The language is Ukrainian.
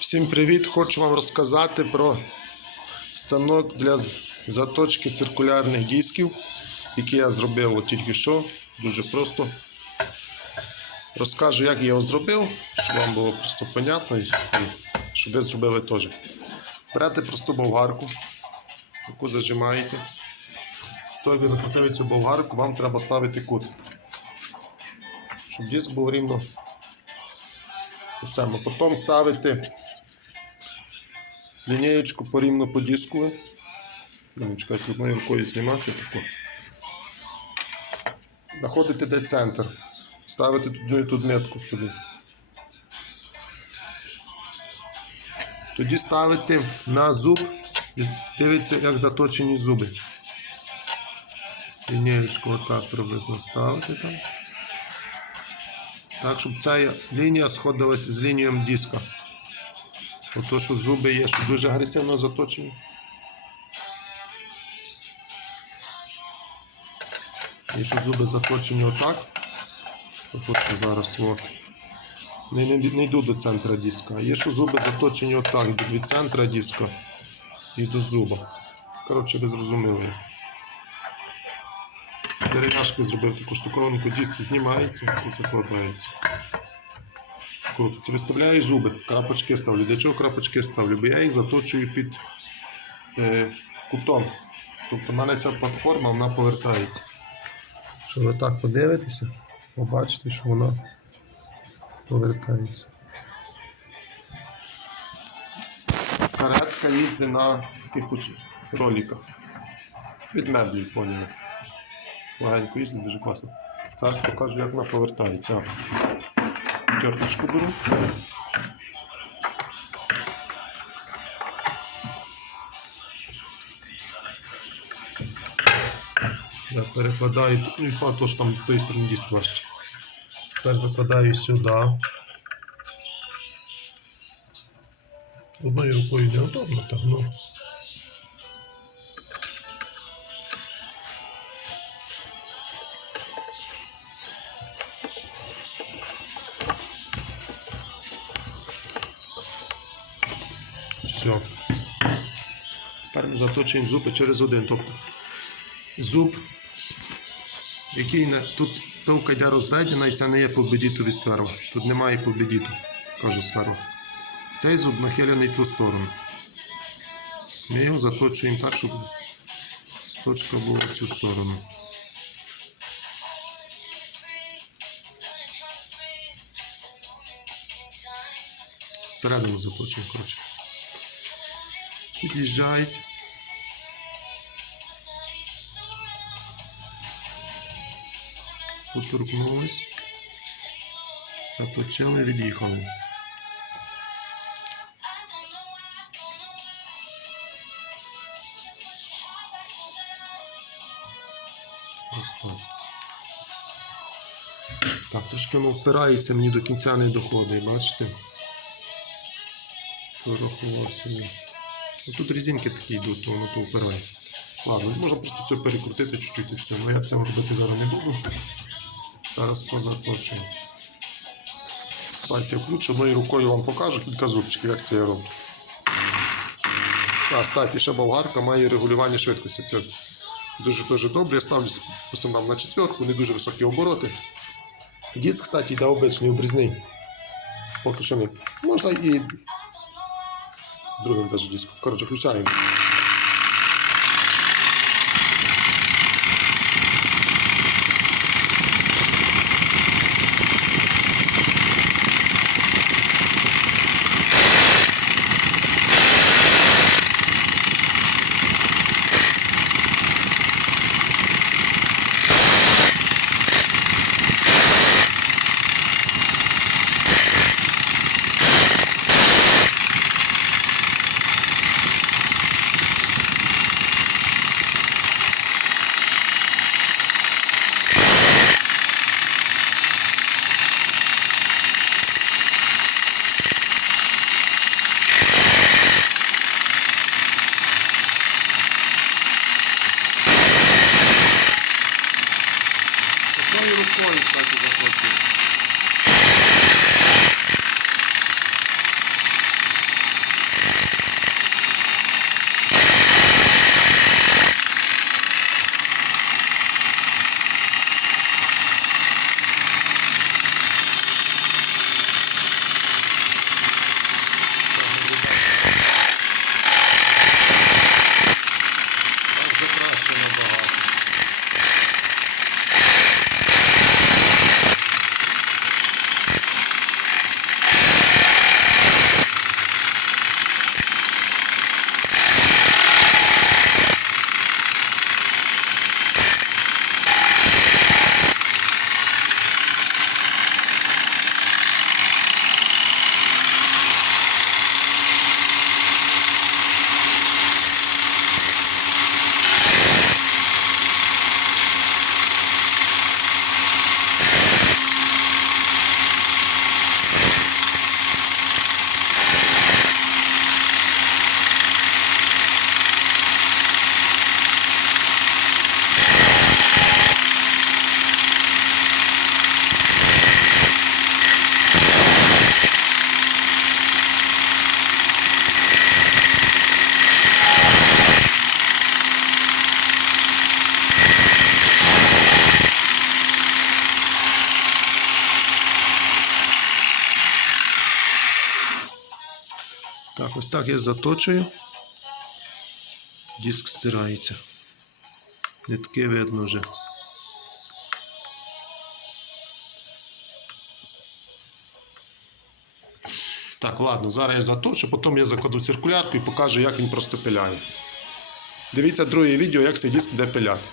Всім привіт! Хочу вам розказати про станок для заточки циркулярних дисків, який я зробив от тільки що. Дуже просто. Розкажу, як я його зробив, щоб вам було просто понятно і щоб ви зробили теж. Берете просту болгарку, яку зажимаєте. З того, як ви закрутили цю болгарку, вам треба ставити кут. Щоб диск був рівно. Потім ставите лінієчку порівну по диску. Ну, чекайте, одною рукою знімати таку. Де центр. Ставите тут, тут метку собі. Тоді ставите на зуб і дивіться, як заточені зуби. Лінієчку отак приблизно ставите там. Так, щоб ця лінія сходилася з лінією диска. Ото, що зуби є, що дуже агресивно заточені. І що зуби заточені отак. От зараз от. Не, не, не йду до центра диска. Є, що зуби заточені отак, від центра диска і до зуба. Коротше, ви зрозуміли. З дерев'яшки зробив таку штуковинку, диск знімається і закладається. Крутиться. Виставляю зуби, крапочки ставлю. Для чого крапочки ставлю? Бо я їх заточую під е, кутом. Тобто в мене ця платформа вона повертається. Що ви так подивитеся, побачите, що вона повертається. Каретка їздить на таких от роликах. Від меблі, поняли. Легенько їздить, дуже класно. Зараз покажу, як вона повертається. Терточку беру. Я перекладаю, ну і па, то ж там з цієї сторони важче. Тепер закладаю сюди. Одною рукою неудобно, так, ну. Все. Тепер ми заточуємо зуби через один. Тобто зуб, який не, тут пилка йде розведена, і це не є победітові сферу. Тут немає победіту, кажу сферу. Цей зуб нахилений в ту сторону. Ми його заточуємо так, щоб точка була в цю сторону. Всередину заточуємо, коротше. Під'їжджають. Поторкнулись. Заточили, від'їхали. Так. Трошки воно впирається, мені до кінця не доходить, бачите? Собі. Ну, тут резинки такі йдуть, то воно то впирає. Ладно, можна просто це перекрутити чуть-чуть і все. Ну я цього робити зараз не буду. Зараз позаточую. Давайте включу, одною рукою вам покажу кілька зубчиків, як це я роблю. А, статі, ще болгарка має регулювання швидкості. Це дуже-дуже добре. Я ставлю там на четверку, не дуже високі обороти. Диск, кстати, йде обичний, обрізний. Поки що не. Можна і w drugim wydarzeniu z Korczakluszami. Так, ось так я заточую. Диск стирається. Нитки видно вже. Так, ладно, зараз я заточу, потім я закладу циркулярку і покажу, як він просто пиляє. Дивіться друге відео, як цей диск буде пиляти.